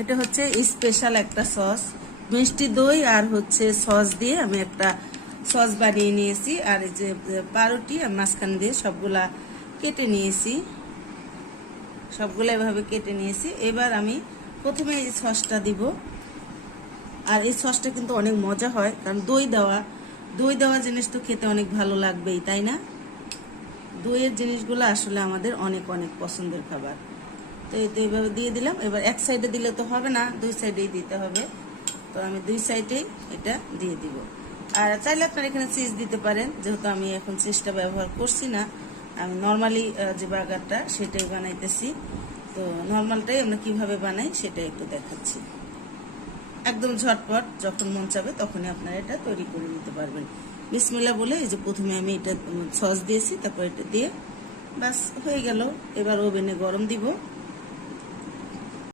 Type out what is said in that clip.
এটা হচ্ছে স্পেশাল একটা সস, মিষ্টি দই আর হচ্ছে সস দিয়ে আমি একটা সস বানিয়ে নিয়েছি। আর এই যে পাউরুটি আর মাঝখান দিয়ে সবগুলা কেটে নিয়েছি, সবগুলো এভাবে কেটে নিয়েছি। এবার আমি প্রথমে এই সসটা দিব। আর এই সসটা কিন্তু অনেক মজা হয়, কারণ দই দেওয়া জিনিস তো খেতে অনেক ভালো লাগবেই, তাই না? দইয়ের জিনিসগুলো আসলে আমাদের অনেক অনেক পছন্দের খাবার। তো এইভাবে দিয়ে দিলাম। এবার এক সাইডে দিলে তো হবে না, দুই সাইডেই দিতে হবে। তো আমি দুই সাইডেই এটা দিয়ে দিব। আর চাইলে আপনারা এখানে চিজ দিতে পারেন, যেহেতু আমি এখন চিজটা ব্যবহার করছি না, আমি নর্মালি যে বার্গারটা সেটাই বানাইতেছি। তো নর্মালটাই আমরা কিভাবে বানাই সেটাই একটু দেখাচ্ছি। একদম ঝটপট, যখন মন চাবে তখনই আপনারা এটা তৈরি করে নিতে পারবেন। বিসমিল্লাহ বলে এই যে প্রথমে আমি এটা সস দিয়েছি, তারপর এটা দিয়ে বাস হয়ে গেল। এবার ওভেনে গরম দিব।